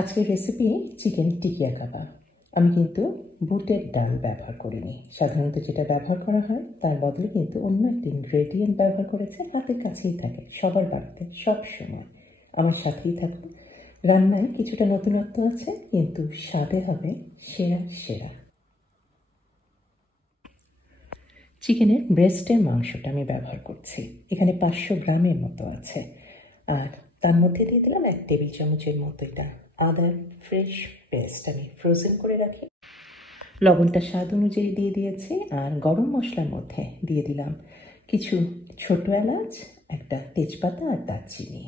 আজকের recipe chicken টিকিয়া কাবাব। আমি কিন্তু বুটের ডাল ব্যবহার করিনি। সাধারণত যেটা ব্যবহার করা হয় তার বদলে কিন্তু অন্য একটা ইনগ্রেডিয়েন্ট ব্যবহার করেছে, হাতের কাছেই থাকে সবার বাড়িতে সব সময়। আমার সাথেই থাকুন। রান্নায় কিছুটা নতুনত্ব আছে, কিন্তু স্বাদে হবে সেরা সেরা। চিকেনের ব্রেস্টের মাংসটা আমি ব্যবহার করছি। এখানে 500 গ্রামের মতো আছে। আর তার মধ্যে দিয়ে দিলাম 1 টেবিল চামচের মতো এটা আদার ফ্রেশ পেস্ট, আমি ফ্রোজেন করে রাখি। লবণটা স্বাদ অনুযায়ী দিয়ে দিয়েছি। আর গরম মশলার মধ্যে দিয়ে দিলাম কিছু ছোট এলাচ, একটা তেজপাতা আর দারচিনি।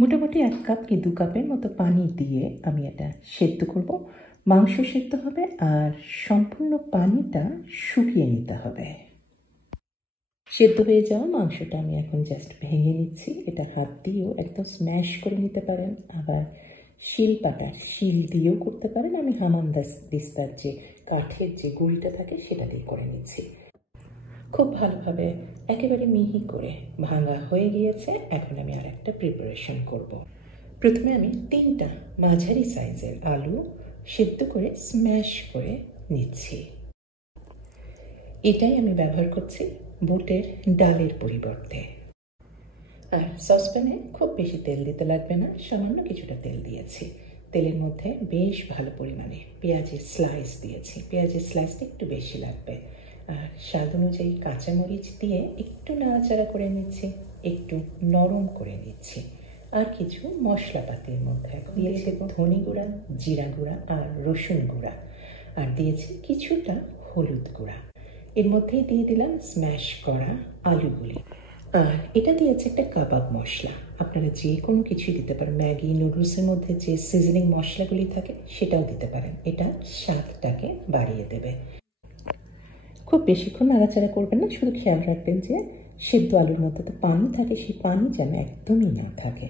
মোটামুটি 1 কাপ কি 2 কাপের মতো পানি দিয়ে আমি এটা সেদ্ধ করব। মাংস সেদ্ধ হবে আর সম্পূর্ণ পানিটা শুকিয়ে নিতে হবে। সেদ্ধ হয়ে যাওয়া মাংসটা আমি এখন জাস্ট ভেঙে নিচ্ছি। এটা হাত দিয়েও একদম স্ম্যাশ করে নিতে পারেন, আবার শিল দিয়েও করতে পারেন। আমি দিস্তার যে কাঠের যে গুঁড়িটা থাকে সেটা দিয়ে করে নিচ্ছি। খুব ভালোভাবে একেবারে মিহি করে ভাঙা হয়ে গিয়েছে। এখন আমি আর একটা প্রিপারেশন করব। প্রথমে আমি 3টা মাঝারি সাইজের আলু সেদ্ধ করে স্ম্যাশ করে নিচ্ছি। এটাই আমি ব্যবহার করছি বুটের ডালের পরিবর্তে। আর সসপ্যানে খুব বেশি তেল দিতে লাগবে না, সামান্য কিছুটা তেল দিয়েছি। তেলের মধ্যে বেশ ভালো পরিমাণে পেঁয়াজের স্লাইস দিয়েছি। পেঁয়াজের স্লাইসটা একটু বেশি লাগবে। আর স্বাদ অনুযায়ী কাঁচামরিচ দিয়ে একটু নাড়াচাড়া করে নিচ্ছি, একটু নরম করে নিচ্ছি। আর কিছু মশলাপাতির মধ্যে দিয়েছি ধনে গুঁড়া, জিরা গুঁড়া আর রসুন গুঁড়া। আর দিয়েছি কিছুটা হলুদ গুঁড়া। এর মধ্যেই দিয়ে দিলাম স্ম্যাশ করা আলুগুলি। আর এটা দিয়েছে একটা কাবাব মশলা। আপনারা যে কোনো কিছুই দিতে পারেন। ম্যাগি নুডলসের মধ্যে যে সিজনিং মশলাগুলি থাকে সেটাও দিতে পারেন। এটা স্বাদটাকে বাড়িয়ে দেবে। খুব বেশিক্ষণ নাড়াচাড়া করবেন না, শুধু খেয়াল রাখবেন যে সেদ্ধ আলুর মধ্যে তো পানি থাকে, সেই পানি যেন একদমই না থাকে।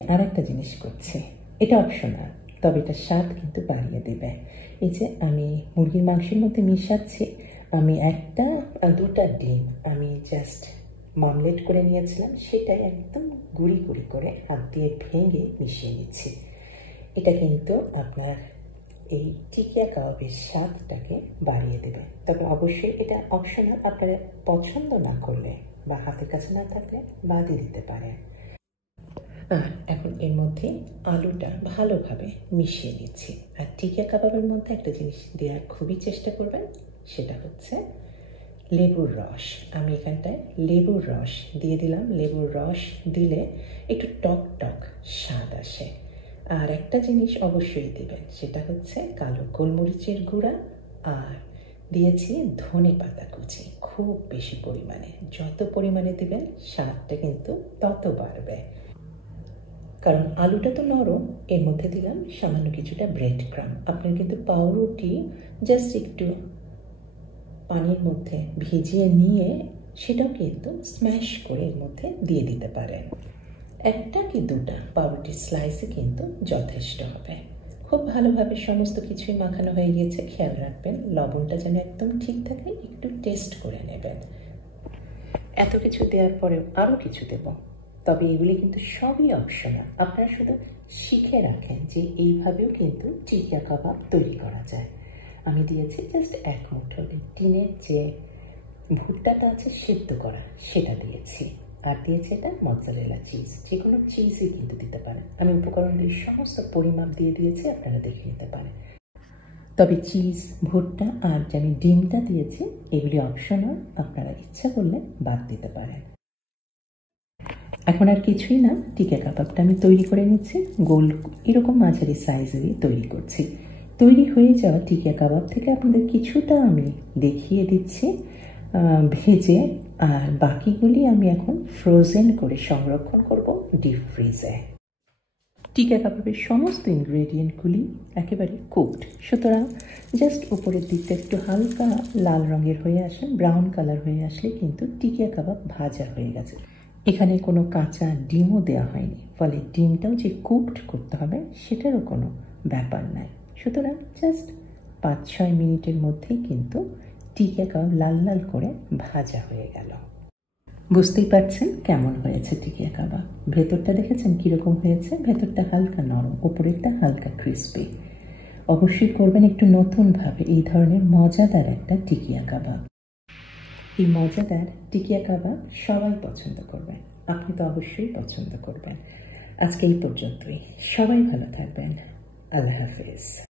আর একটা জিনিস করছি, এটা অপশনাল, তবে এটা স্বাদ কিন্তু বাড়িয়ে দেবে। এই যে আমি মুরগির মাংসের মধ্যে মিশাচ্ছি, আমি 2টা ডিম আমি জাস্ট মামলেট করে নিয়েছিলাম, সেটাই একদম গুঁড়ি গুঁড়ি করে হাত দিয়ে ভেঙে মিশিয়ে নিচ্ছি। এটা কিন্তু আপনার এই টিকিয়া কাবাবের স্বাদটাকে বাড়িয়ে দেবে। তবে অবশ্যই এটা অপশনাল, আপনারা পছন্দ না করলে বা হাতের কাছে না থাকলে বাদই দিতে পারেন। আর এখন এর মধ্যে আলুটা ভালোভাবে মিশিয়ে নিচ্ছি। আর টিকিয়া কাবাবের মধ্যে একটা জিনিস দেওয়ার খুবই চেষ্টা করবেন, সেটা হচ্ছে লেবুর রস। আমি এখানটায় লেবুর রস দিয়ে দিলাম। লেবুর রস দিলে একটু টক টক স্বাদ আসে। আর একটা জিনিস অবশ্যই দেবেন, সেটা হচ্ছে কালো গোলমরিচের গুঁড়া। আর দিয়েছি ধনে পাতা কুচি, খুব বেশি পরিমাণে। যত পরিমাণে দেবেন স্বাদটা কিন্তু তত বাড়বে। কারণ আলুটা তো নরম। এর মধ্যে দিলাম সামান্য কিছুটা ব্রেড ক্রাম্ব। আপনার কিন্তু পাউরুটি জাস্ট একটু পানির মধ্যে ভিজিয়ে নিয়ে সেটাও কিন্তু স্ম্যাশ করে এর মধ্যে দিয়ে দিতে পারেন। 1টা কি 2টা পাউরুটির স্লাইসে কিন্তু যথেষ্ট হবে। খুব ভালোভাবে সমস্ত কিছুই মাখানো হয়ে গিয়েছে। খেয়াল রাখবেন লবণটা যেন একদম ঠিক থাকে, একটু টেস্ট করে নেবেন। এত কিছু দেওয়ার পরেও আরও কিছু দেব, তবে এগুলি কিন্তু সবই অপশনাল। আপনারা শুধু শিখে রাখেন যে এইভাবেও কিন্তু টিকিয়া কাবাব তৈরি করা যায়। আমি দিয়েছি জাস্ট 1 মুঠো টিনের যে ভুট্টাটা আছে সেদ্ধ করা, সেটা দিয়েছি। আর দিয়েছি এটা মজ্জারেলা চিজ, যে কোনো চিজই কিন্তু দিতে পারেন। আমি উপকরণগুলির সমস্ত পরিমাপ দিয়ে দিয়েছি, আপনারা দেখে নিতে পারেন। তবে চিজ, ভুট্টা আর যে আমি ডিমটা দিয়েছি এগুলি অপশনাল, আপনারা ইচ্ছা করলে বাদ দিতে পারেন। এখন আর কিছুই না, টিকিয়া কাবাবটা আমি তৈরি করে নিচ্ছি। গোল এরকম মাঝারি সাইজেরই তৈরি করছি। তৈরি হয়ে যাওয়া টিকিয়া কাবাব থেকে আপনাদের কিছুটা আমি দেখিয়ে দিচ্ছি ভেজে। আর বাকিগুলি আমি এখন ফ্রোজেন করে সংরক্ষণ করব ডিপ ফ্রিজে। টিকিয়া কাবাবের সমস্ত ইনগ্রেডিয়েন্টগুলি একেবারে কুকড, সুতরাং জাস্ট উপরের দিকটা একটু হালকা লাল রঙের হয়ে আসে, ব্রাউন কালার হয়ে আসলে কিন্তু টিকিয়া কাবাব ভাজা হয়ে গেছে। এখানে কোনো কাঁচা ডিমও দেওয়া হয়নি, ফলে ডিমটাও যে কুকড করতে হবে সেটারও কোনো ব্যাপার নাই। সুতরাং জাস্ট 5-6 মিনিটের মধ্যেই কিন্তু টিকিয়া কাবাব লাল লাল করে ভাজা হয়ে গেল। বুঝতেই পারছেন কেমন হয়েছে টিকিয়া কাবাব। ভেতরটা দেখেছেন কীরকম হয়েছে? ভেতরটা হালকা নরম, উপরেরটা হালকা ক্রিস্পি। অবশ্যই করবেন একটু নতুনভাবে এই ধরনের মজাদার একটা টিকিয়া কাবাব। এই মজাদার টিকিয়া কাবাব সবাই পছন্দ করবেন, আপনি তো অবশ্যই পছন্দ করবেন। আজকে এই পর্যন্তই, সবাই ভালো থাকবেন। আল্লাহ হাফেজ।